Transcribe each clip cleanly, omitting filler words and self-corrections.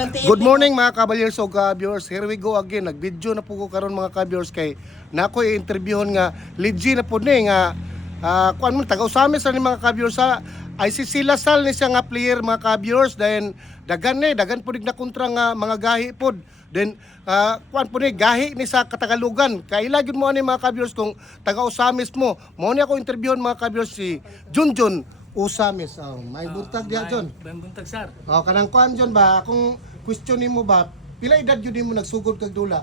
Good morning mga kabalyers o ka-viewers. Here we go again. Nag-video na po ko karon mga ka-viewers kay nako i-interviewon nga legit na po ni nga kuan mo taga-Usamis ra ni mga ka-viewers sa ICC Lasal ni siya nga player mga ka-viewers. Then dagan po na kontra nga mga gahi pod. Then kuan po ni gahi ni sa Katagalugan. Kaila gyud mo ani mga ka-viewers kung taga-Usamis mo. Mo ni ako interviewon mga ka-viewers si Junjun Usamis. May buntag diha Jon. May buntag sir. Kanang kuan Jon ba kung question nimo ba, pila edad yun mo nagsugod kag dula?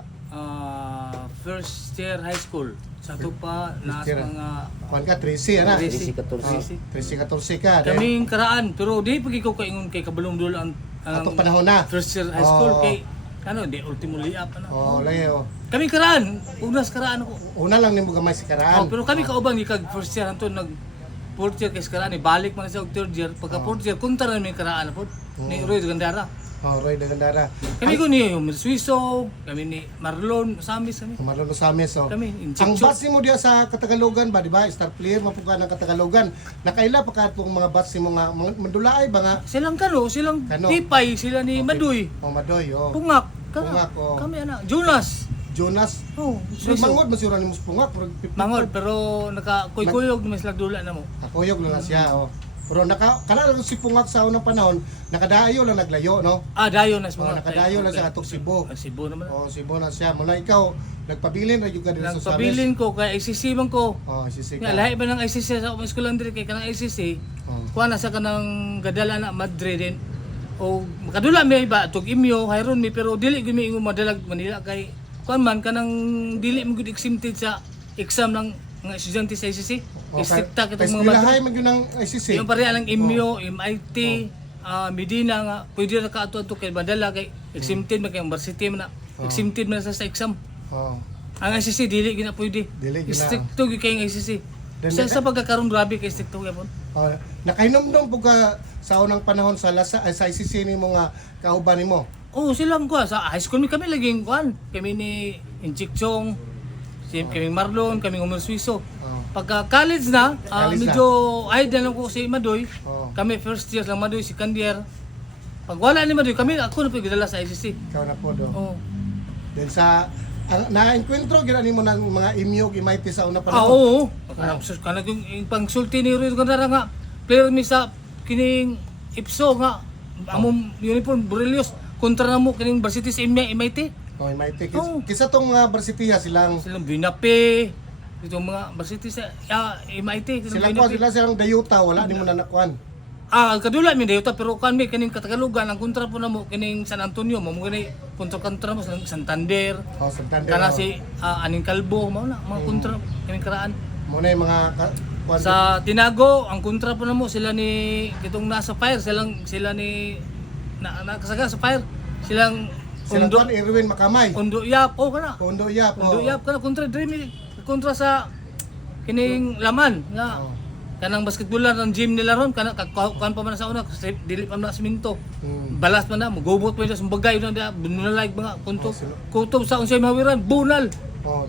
First year high school. Sa tupa na First year. mga Kuan ka 13 ana. 13, 13 ka. kaming karaan pero di pag ikaw kaingon kay kabalong dula ang Atong panahon na. first year high school Oo. kay ano di ultimo liap ano. Layo. Kaming karaan, unas karaan ako. Una lang nimo gamay si karaan. Pero kami kaubang kag first year anto nag fourth year kay karaan balik man sa third year pagka fourth year kunta na may karaan po ni Roy Gandara. Roy Dagandara. Kami ko ni Suiso, kami ni Marlon, Samis kami. Marlon Usamis. Kami, Ang base mo diya sa Katagalugan ba, di ba? Star player mapuka ng Katagalugan. Nakaila pa ka itong mga base mo nga mandulaay ba nga? Silang silang Kano? Tipay, sila ni Madoy, Madoy. Pungak, Pungak, kami ana, Jonas. Jonas. Oh, Mangod masura ni Muspungak. Mangod, pero naka-kuy-kuyog naman sila dula na mo. Akuyog lang na siya. Pero kana lang si Pungak sa unang panahon, nakadayo lang naglayo, no? Dayo na sa mga. Nakadayo lang sa atong Cebu. Cebu naman. Cebu na siya. Mula ikaw, nagpabilin ra jud ka dito sa Usamis. Nagpabilin ko kay ICC man ko. ICC Nga, ka. lahi ba ng ICC sa akong eskwelahan diri kay kanang ICC. Kuha na sa kanang gadala na Madrid din. O makadula mi ba tug imyo hayron mi pero dili gyud mi ingon madalag Manila kay kuan man kanang dili mo gyud exempted sa exam ng mga estudyante sa ICC. Istrikta kitong mga Eskwelahay man yun ang ICC. yung pareha lang imyo, MIT, Medina nga pwede ra ka ato kay madala kay exempted man kay university man na exempted man sa exam. Ang ICC dili gyud na pwede. Dili gyud na. Stricto gyud kay ang ICC. Sa pagkakaroon grabe kay stricto gyapon. Nakahinomdom po ka sa unang panahon sa sa ICC ni mga kauban nimo. Silang kuha sa high school kami laging kuan. Kami ni Inchik Chong, kami Marlon, kami Umar Suiso. Pagka college na, medyo idol lang ko si Madoy. Kami first year lang Madoy, second year. Pag wala ni Madoy, ako na pagdala sa ICC. Ikaw na po do. Then sa na-encuentro gyud nimo ng mga imyog MIT sa unang panahon. Kanang yung pangsulti ni Roy Gandara nga. Player mi sa kining IPSO nga. Among uniform Borelios kontra na mo kining varsity sa MIT. MIT. Kisa tong varsity silang Binape. Itong mga varsity sa MIT. Silang dayuta wala nimo na nakuan. Kadula mi dayuta pero kan mi kining Katagalugan ang kontra po na mo kining San Antonio mo gani kontra mo sa Santander. Santander. Kana si Aning Kalbo mo na mga kontra kining karaan. Mo na yung mga Sa Tinago ang kontra po na mo sila ni kitong nasa fire sila ni nakasaga sa fire silang Undo Erwin Makamay. Undo Yap kana. Undo Yap kana kontra diri kontra sa kining Laman nga kanang basketballer ng gym nila ron kan pa man sa una dili pa man siminto. Balas man na mogobot pa sa bagay na bunalag mga kutob sa unsay mawiran bunal.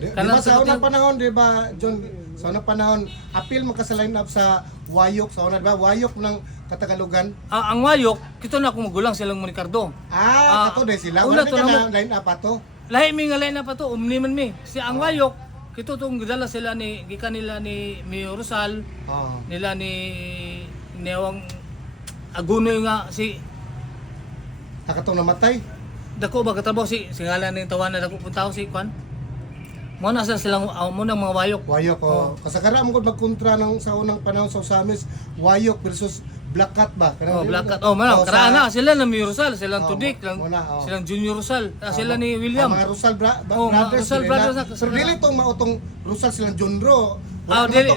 Di ba sa unang panahon di ba John sa unang panahon apil man ka sa line up sa Wayok sa una di ba Wayok ng Katagalugan. Ang Wayok kito na akong magulang silang Monicardo. Ato din sila wala ka na line up ato. Lahi mi nga line up ato umni man mi si ang Wayok kito tong gidala sila ni gikan nila ni Mio Rosal. Nila ni Newang Agunoy nga si nakatong namatay. Dako ba katrabaho si ngalan ning tawanan dako punta si Kwan. Mo na silang mo nang mga Wayok. Wayok kasagaran mo gud magkontra ng sa unang panahon sa Usamis Wayok versus Black Cat ba? Black Cat. Man, karaan na sila na Mio Rosal, silang Tudik, silang Junior Rosal, sila ni William. Mga Rosal brothers. Pero dili tong mautong Rosal silang Junro. Dili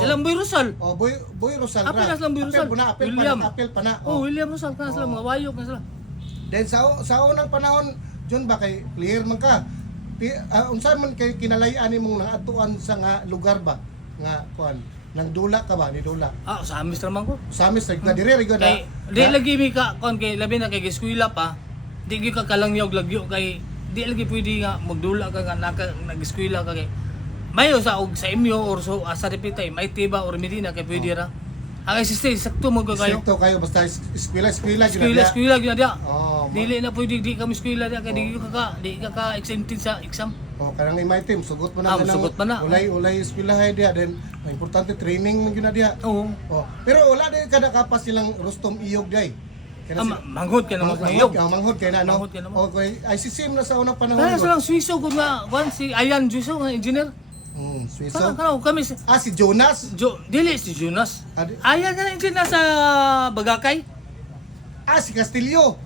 silang Boy Rosal. Boy Rosal. Apil lang Boy Rosal. William pa na. William Rosal kana sila mga Wayok na sila. Then sa unang panahon, John ba kay clear man ka? Unsa man kay kinalayan nimong naatuan sa nga lugar ba? Nga kuan. Nang dula ka ba ni dula? Sa amis naman ko. Sa amis ka dire rigod na. Di lagi mi ka kon kay labi na kay eskwela pa. Di gyud ka kalangyog lagyo kay di lagi pwede nga magdula ka nga nag-eskwela ka kay mayo sa imyo or so sa repita may tiba or Medina kay pwede ra. Ang SST sakto mo kayo. Sekto kayo basta eskwela Eskwela gyud dia. Oh, Dili na pwede di kami eskwela dia kay di ka exempted sa exam. oh, kanang imay team sugot mo na Sugot pa na. ulay eskwelahay dia then ang importante training man gyud na dia. Oo. Oh, pero wala din kada kapas silang Rustom Iyog day. Manghod ka naman kayo. Manghod kay na no. Manghod ka naman. Okay, ICC na sa unang panahon. Kaya silang Swiso ko nga si Ayan Juso nga engineer. Swiso. Kana kami Si Jonas. dili si Jonas. Adi- Ayan ka na engineer sa Bagakay. Si Castillo.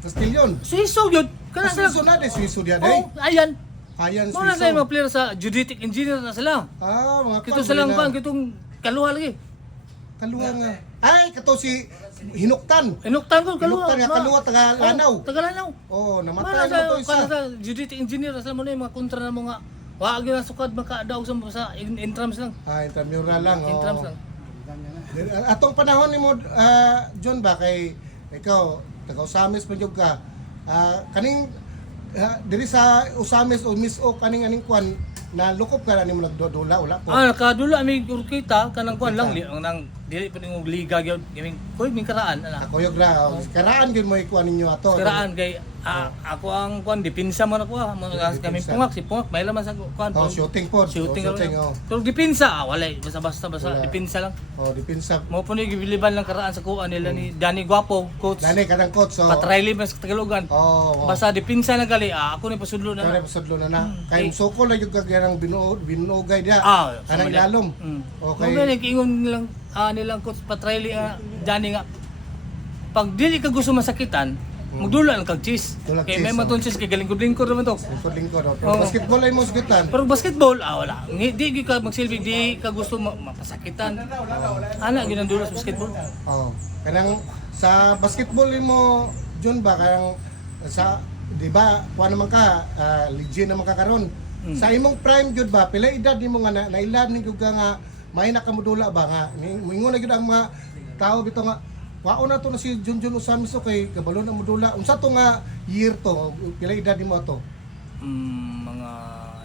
Castillon. Swiso yun. Kana Swiso sila. na de Swiso dia day. Oh, ayan. Ayan Mo na tayo Swiso. mga player sa geodetic engineer na sila. Mga Kito silang pan, kitong kaluha lagi. Kaluwa nga. Ay, kato si Hinuktan. Inuktan ko kaluha. Hinuktan nga kaluwa taga Lanao. Tagalanaw. Oh, Mana namatay na to sa isa. geodetic engineer sa mo na yung mga kontra na mga wa gyud na sukad makadaog sa intrams lang. Intramural lang. Intrams lang. Atong panahon ni mo, John ba, kay ikaw, taga Usamis man jud ka. Kaning, diri sa Usamis o Miss O, kaning aning kwan, na lukop ka na ni mo nagdodula, wala po. Nakadula mi urkita kanang kwan lang nang dili pa ning liga gyud gaming koy min karaan ana. Kuyog ra, karaan gyud mo ikuan ninyo ato. Karaan kay ako ang kwan dipinsa man ako kami Dipinsa. pungak si pungak may laman sa kwan. Shooting po. Shooting oh. Pero dipinsa wala basta Wala. dipinsa lang. Dipinsa. Mo po ni gibiliban lang karaan sa kuan nila ni Danny Guapo coach. Nani, kadang coach, so. Patraili man sa Tagalogan. Basta dipinsa na gali ako ni pasudlo na. Kaya pasudlo na na. Okay. Kay suko lang yung kagyarang binugay dia. Sama Anang dia. ilalom. Okay. Okay. Kung nag-ingon nilang nilang coach Patraili Danny nga pag dili ka gusto masakitan, magdula lang kag cheese. Dula Kay cheese, may matun cheese kay galing lingkod naman to. Lingkod. Oo. Basketball ay mo sakitan. Pero basketball, wala. Di gyud ka magsilbi, di ka gusto mapasakitan. Ana gyud ang dula sa basketball. Kanang sa basketball mo, John ba, kanang sa, di ba, kuha naman ka, legend naman ka karon. Sa imong prime gyud ba, pila edad nimo nga nailad ni gyud ka nga may nakamudula ba nga. Mingon na gyud ang mga tao bitaw nga wao na to na si Junjun Usamis kay kabalo na mudula. Unsa to nga year to? Pila edad nimo ato? Mga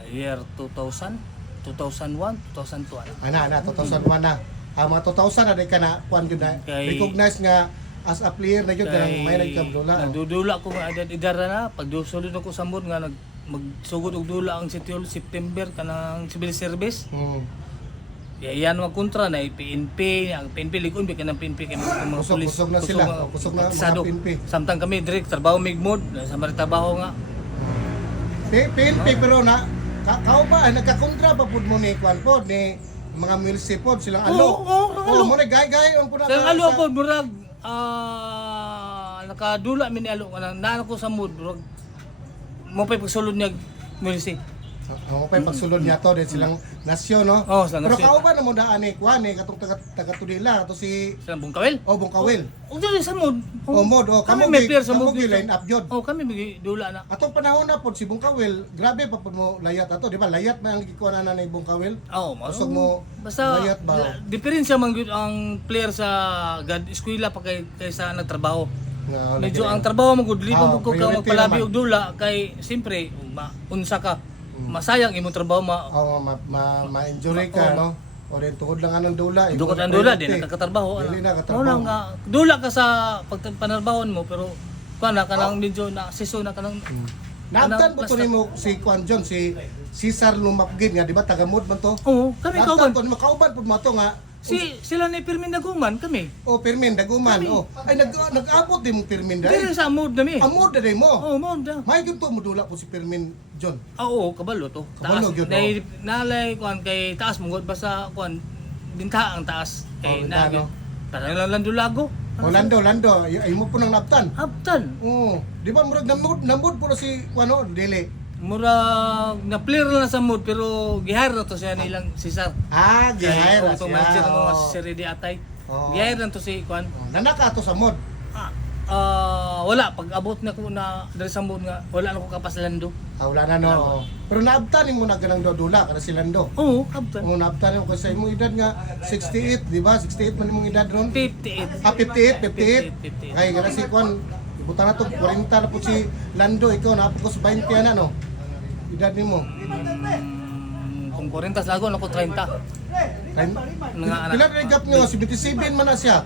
year 2000, 2001, 2002. Ana 2001 na. Mga 2000 na day ka na kuan gyud na recognize nga as a player na gyud kanang may nagkamudula. Nagdudula ko nga edad na pag sulod ako sa mood nga magsugod og dula ang City Hall September kanang civil service. Yan mga kontra na PNP, ang PNP ligon bi kanang PNP kay mga pulis. Kusog na sila, kusog na mga PNP. Samtang kami direct trabaho migmod, sa trabaho nga. PNP pero na kao ba nagkakontra pa pud mo ni kuan pod ni mga munisipyo silang alo. Oo, mo na gay ang puna. Sa alo po murag nakadula mi ni alo kanang naan ko sa mood murag mo pay pagsulod niya munisip. Ako pa pagsulod niya to din silang nasyon no. Silang Pero nasyon. kao ba na mo daan ni kuan ni katong taga Tudela to si Sa Bungkawil. Bungkawil. Og dili sa mood. Mod kami may player sa mood. line up jud. Kami may dula na. Atong panahon na pod si Bungkawil, grabe pa pod mo layat ato, di ba? Layat man ang gikuan na ni Bungkawil. Usog mo basta layat ba? diferensya man gyud ang player sa eskwela pa kaysa nagtrabaho. Medyo ang trabaho mo gud libo mo ko ka priority magpalabi naman. og dula kay siyempre unsa ka masayang imong trabaho ma-injury ka no. O rin tuhod lang anong dula. Dukot ang dula din nagkatrabaho. Dili na Mo lang nga dula ka sa pagpanarbahon mo pero kana kanang medyo na siso na kanang Naabtan mo to nimo si Juan John, si Cesar Lumapgid nga, di ba? Tagamod man to. Oo, kami kauban. Naabtan mo, kauban po mo to nga. Sila ni Pirmin Daguman kami. Pirmin, Daguman. Ay, nag-abot din mong Pirmin dahil. Pero sa mood nami. Amod na din mo. Oo, mood na. May yun to, mudula po si Pirmin John. Oo, kabalo to. Kabalo Taas. yun, Dahil nalay kuan kay taas mong basta kuan binta ang taas. Kay binta, no? Parang lang Dulago. Lando. Ay mo po nang naptan. Haptan. Oo. Di ba, murag namod po na si, Dili. Murag na player na sa mood pero gihire na to siya nilang Cesar. Gihire na Ito manager ng mga si Sir Redi Atay. Gihire na to si kuan. Nanaka to sa mod. Wala pag abot na ko na dali sa mood nga wala na ko kapaslando. Wala na no. Pero naabtan mo na ganang dodula kada si Lando. Oo, haptan. Naabtan mo kasi imong edad nga 68, di ba? 68 man imong edad ron. 58. 58. Kay gara si Juan, ibutan na to 40 na po si Lando, ikaw na po sa 20 na no. Edad nimo. Kung 40 lago ako 30. Mga anak. Pila na gap nga 77 man na siya.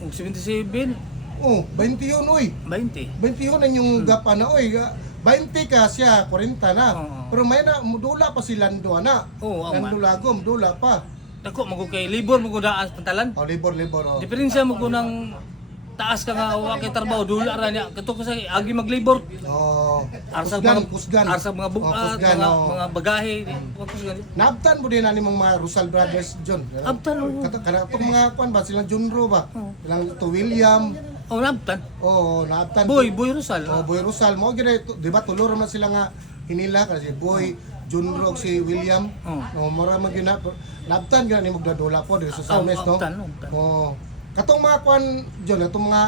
Og 77, Oh, 21 oy. 20. 21 na yung gap ana oy. 20 ka siya, 40 na. Oo. Pero may na mudula pa si Lando ana. Oo, ang Lando Lagom, dula pa. Dako mo kay libor mo ko daan pantalan. Oh, libor. Oh. Diferensya mo ko ng taas ka nga wa kay trabaho dula ra niya. Kato ko sa agi maglibor. Oh. Arsa Kusgan. Arsa mga bugat, kusgan, mga, oh. mga bagahe, kusgan. Naabtan mo din ani mga Rusal Brothers John. Abtan mo. Kana tong mga kuan ba silang Junro ba? Oo. Silang to William. Oh, nabtan. Oh, naabtan. Boy Rosal. Oh, Boy Rusal mo gid di ba tulor man sila nga hinila kasi Boy Junro si William. Oh. Oh, mura man gina naabtan gina ni magdadula po dito sa Sames no. Abtan. Oh. Katong mga kuan John, atong mga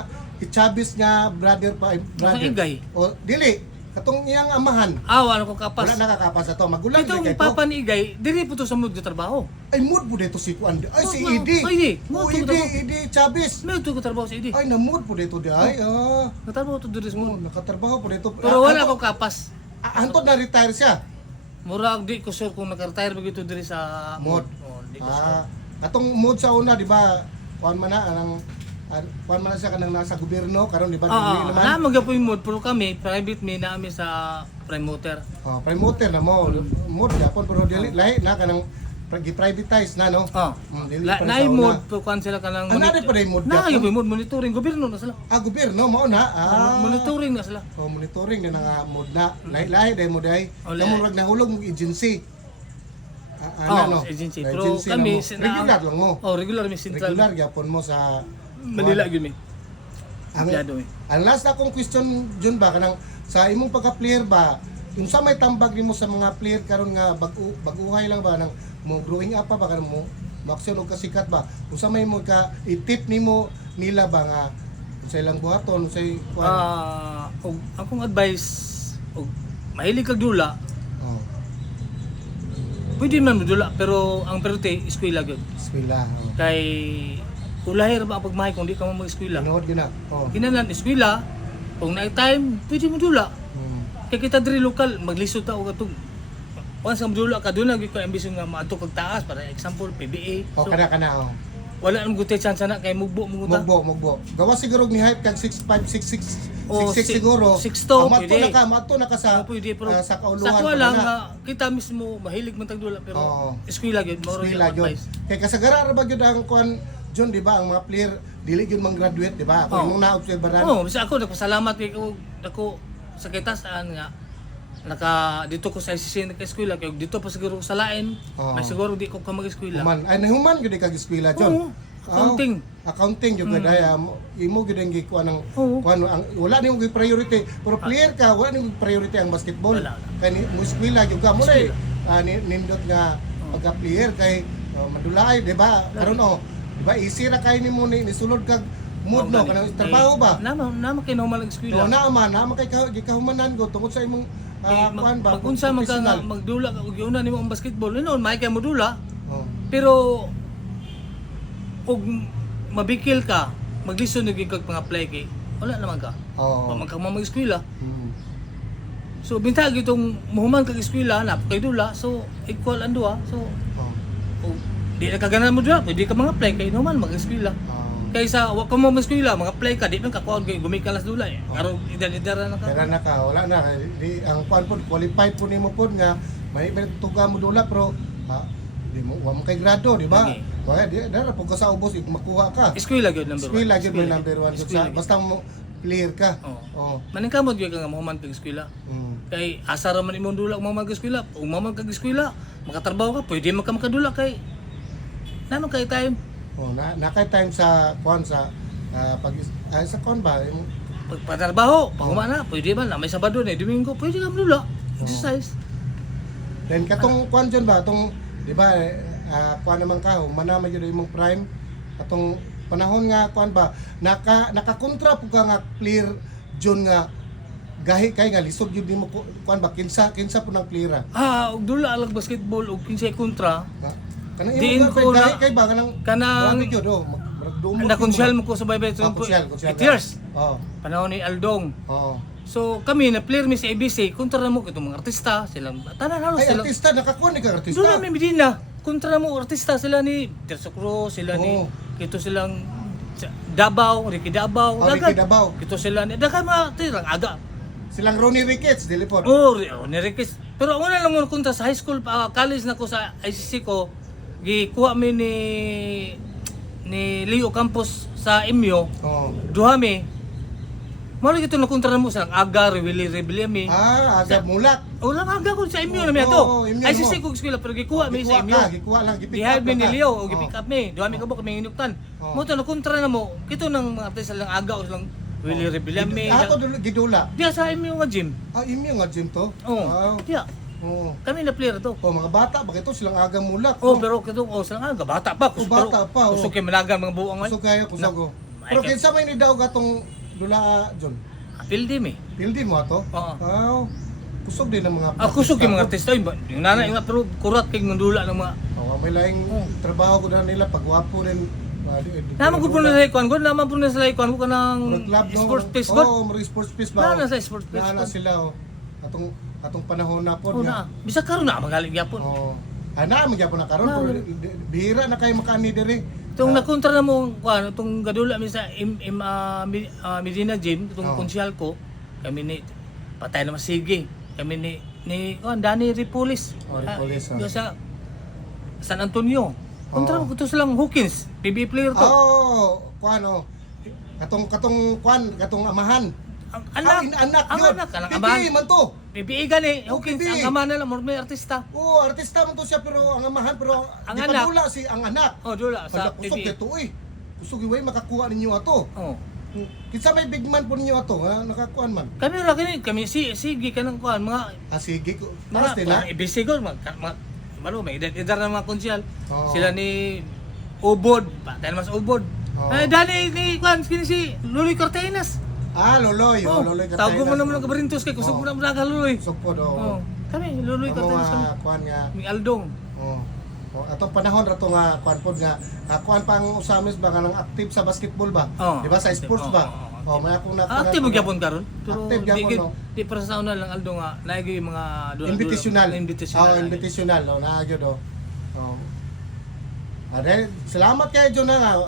Chavez nga brother pa brother. Igay. Oh, dili. Katong iyang amahan. Wala ko kapas. Wala nakakapas ato. Magulang Itong kay to. papa ni Igay, diri po to sa mood trabaho. Ay mood po dito si kuan. Ay si Oh, Idi. oh, Idi. Oh, Mood po Idi Chavez. May to ko trabaho sa idi. Ay na mood po dito di ay. Ah. Natrabaho to diri sa Oh, mood. nakatrabaho po dito. Pero wala ko kapas. Antod na retire siya. Murag di ko sure kung naka-retire ba gito diri sa Mood. Oh, di ko sure. Atong mood sa una di ba kuan man na anang kuan man na siya kanang nasa gobyerno karon di ba dili naman. Magapo yung mood pero kami private may naami sa promoter. Oh, promoter na mo. Mood gyapon pero dili lahi na kanang gi-privatize na no. Oh. Dili pa rin Naay sa mood una. pero kan sila kanang Ano rin pa rin mood Na gyapon? yung mood monitoring gobyerno na sila. Gobyerno mao na. Monitoring na sila. Oh, monitoring na nga mood na. Lahi dai mo dai. Oh, Namo rag nahulog mo agency. Ano no? agency. Na Pero agency kami na mo. regular lang mo. Oh, regular mi central. Regular gyapon mo sa Manila gyud mi. ang, Empleyado mi. ang last na akong question John ba kanang sa imong pagka-player ba yung sa may tambag nimo sa mga player karon nga bag-uhay lang ba nang mo growing up pa ba kanang mo maksyon og kasikat ba kung sa may mo ka i-tip nimo nila ba nga sa ilang buhaton sa kuan Og akong advice og mahilig kag dula, oh pwede man dula pero ang priority eskwela gyud. eskwela oh Kay ulahir ba ang pagmahay kung di ka mo mag-eskwela. tinood gyud na oh Kinanan eskwela, kung na time, pwede mo dula. mm. Kaya kita diri lokal, maglisod ta og atong once ka dula ka doon lagi ko ambisyon nga maadto kag taas para example PBA. oh So, kana oh wala nang gutay chance na kay mugbo mo ta. Mugbo. Gawa siguro ni height kag 6'5", 6'6", Oh, 6'6" siguro. 6'2", Mato pwede. na ka sa Pwede pero sa kauluhan. sa ko pa lang na. nga kita mismo mahilig man tag dula pero Oo. eskwela gyud mo Eskwela yun. Kay kasagaran ra ba gyud ang kuan John di ba ang mga player dili gyud mang graduate di ba? Ako Oo. imong na-obserbahan. Oh, bisa ako nagpasalamat kay ako sa kitasaan nga naka dito ko sa ICC na eskwela kay dito pa siguro ko sa lain. Oo. May siguro di ko ka mag-eskwela. Human ay nahuman gyud kag eskwela John. Oo. Accounting. Accounting gyud gay imo gyud ang gikuan ng Oo. kuan ang wala nimo gyud priority pero player ka wala nimo priority ang basketball. Wala. Kay ni mo eskwela gyud ka mo dai Eskwela. nindot nga pagka-player kay madulay di ba? Karon di ba easy ra kay nimo ni sulod kag mood no kanang trabaho ba? Nama kay normal ang eskwela. No na kay gikahumanan go tungod sa imong kuan ba? Mag-unsa man ka professional. magdula ka ug una nimo ang basketball. Noon may kay mo dula. Oh. Pero ug mabikil ka, maglisod na gyud kag mga play kay wala naman ka. Oo. Wa man ka mag-eskwela. Mm. So bintag itong muhuman kag eskwela na kay dula so equal ang duha. So Oh. ug di na kaganan mo dula, pwede ka mga play kay normal mag-eskwela. Oh. Kaysa wa ka mo mag-eskwela, mga play ka di man ka kuan kay gumikalas dula eh. Karon idar-idara na ka. Pero na ka, wala na. Di, ang kuan po, qualified po nimo po nga, may tuga mo dula, pero di mo, wa mo kay grado, di ba? Okay. Kaya, dara po ka sa ubos, makuha ka. Eskwela gyud number 1. Eskwela, gyud may number 1. Eskwela gyud. Basta mo, clear ka. Oo. Oh. Maningkamot gyud ka nga mahuman kag eskwela. Mm. Kay asa ra man imong dula kung mahuman kag eskwela. Kung mahuman kag eskwela, makatrabaho ka, pwede man ka makadula kay nano kay time. Oh, kay time sa kuan sa sa kuan ba? Pagpatrabaho, pag humana, pwede man na may Sabado na Domingo, pwede ka madula. Exercise. Then katong kuan dyan ba, atong, di ba, kuan naman ka, manama yun imong prime, atong panahon nga, kuan ba, nakakontra po ka nga clear dyan nga, gahi kay nga, lisod yun din mo, kuan ba, kinsa po ng clear Og dula alag basketball og kinsay kontra. Kanang Diin imo ko gahi na- kay ba, kanang, kanang- grabe yun, Anda konsyal mo ko sa baybay konsyal. 8 years. Oo, Panahon ni Aldong. oo. So kami na player mi sa ABC, kontra na mo kitong mga artista, silang tanan halos Ay, silang. artista, nakakuha ni ka artista. Dula mi Medina. kontra mo artista sila ni Terzo Cruz, sila ni Oo. kito silang Davao, Ricky Davao, Ricky Davao. Kito sila ni dagan mga tilang aga. Silang Ronnie Ricketts, dili po. Ni Ricky. Pero una lang mo kontra sa high school college na ko sa ICC ko, gikuha mi ni Leo Campos sa Imyo. Oh. Duha mi. Mao gito na kontra mo sa aga Willie Rebeliami. Aga mulak. O lang aga ko sa Imyo na mi Oo, ato. Imyo ICC mo. ko eskwela pero gikuha mi sa Gikuha Imyo. ka, gikuha lang, gipick Di-hire up mi ka. ni Leo o Oo. gipick up mi. Duha mi kabuk kami hinuktan. Oo. Mo to na kontra na mo. Kito nang mga artista lang aga o lang Willie Rebeliami. Ako gidula. Diya sa Imyo nga gym. Imyo nga gym to. Oo. Wow. Diya. Oo. Kami na player to. Oh, mga bata, bakit to silang agang mulak? Oh, pero kito sa aga bata pa. Oh, bata pa, oh. Kusog kay managan mga buong So kaya kusago. Na- Pero Ay, kinsa may ni daw gatong dula John. Apil di mi. Pildi mo ato? Oo. Wow. Kusog din ang mga Kusog kay mga artista yung nanay nga pero kurat kay ngundula ng mga May laing trabaho ko na nila pagwapo rin. naman ko po na sa ikuan ko, naman po na sa ikuan ko kanang club no. sports piece ko. Oh, mga sports piece ba? Na sa sports piece Na ko. sila oh. Atong panahon na po Oh na. Bisa karon na magaling gyapon. Oh. Ana magyapon na karon Na. pero bihira na kay makaani diri. Itong nakontra na mo kuan, itong gadula mi sa Medina Gym, itong Oh. konsyal ko, kami ni patay na masigi. Kami ni kuan Danny Ripolis. Oh, Ripolis, Doon sa San Antonio. Kontra Oh. ko to silang Hawkins, PB player to. Oh, kuan oh. Katong amahan. Ang anak, anak ang yun. anak, ang PBA amahan. man to. PBA gani, Oh, Hawkins, PBA. ang ama na lang, may artista. Oo, artista man to siya pero ang amahan pero Ang di anak. pa dula si ang anak. Oh, dula Hala sa kusog PBA. dito kusog iway makakuha ninyo ato. Oh. Kinsa may big man po ninyo ato, ha? Nakakuan man. Kami ra kami sige kanang kuan mga Sige ko. Paras din ha. ibisi ko may edad na mga konsyal. Oo. Sila ni Ubod, patay naman sa Ubod. Oo. Dali ni kuan si Luloy Cortinas. Loloy, Oh, loloy ka. tago mo naman ng kabarintos kay kusog mo na mga Luloy. Sugpo do. Oh. Kami Luloy Cortinas kami. kuan nga. Ni Aldong. Oh. Atong panahon rato nga kuan pod nga kuan pang usamis ba nga nang active sa basketball ba? Oo. Di ba sa sports Oo, ba? oo, May akong na Active mo gyapon karon. Pero Active gyapon, no? di para sa una lang Aldong nga naigi yung mga Invitational. Invitational. Invitational. Naagyo do. Salamat kay John nga.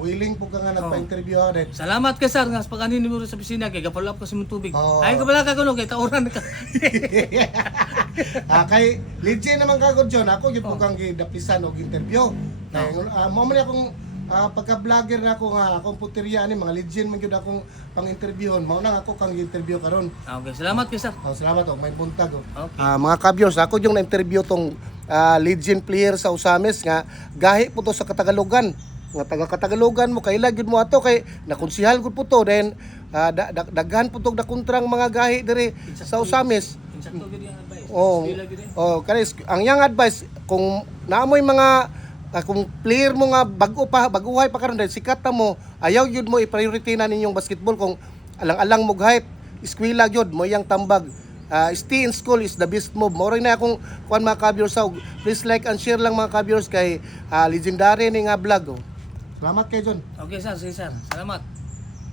Willing po ka nga nagpa-interview ha. Salamat ka sir nga sa pag-anin mo sa pisina kay gapalap ka sa mong tubig. Oo. Ay kabala ka kuno kay tauran ka. Kay legit naman kagod John. Ako gyud po kang gidapisan og interview. Kay mo man akong pagka-vlogger na ako nga akong puteriya ani mga legend man gyud akong pang-interviewon. Mao nang ako kang interview karon. Okay, salamat ka sir. Salamat may buntag. Okay. Mga kabyos, ako yung na-interview tong legend player sa Usamis nga gahi po to sa Katagalugan. Nga taga-Katagalugan mo kay lagid mo ato kay nakonsihal gud po to then daghan po tog nakontrang mga gahi diri sa Usamis. Insakto gid ang advice. Oh. Sila gid. Kanis ang yang advice kung naamoy mga kung player mo nga baguhay pa karon dahil sikat na mo, ayaw yun mo i-priority na ninyong basketball kung alang-alang mo height, eskwela gyud mo yang tambag. Stay in school is the best move. Mo rin na akong kuan mga ka-viewers. Please like and share lang mga ka-viewers kay legendary ni nga vlog. Salamat kay John. Okay sir, sige sir. Salamat.